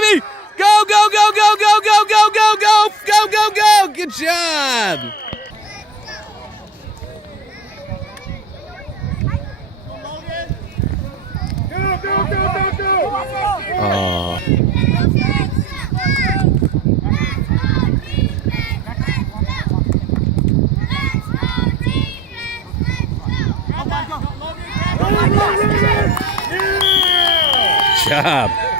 baby! Go, go, go, go, go, go, go, go, go, go, go, go! Good job! Oh. Good job.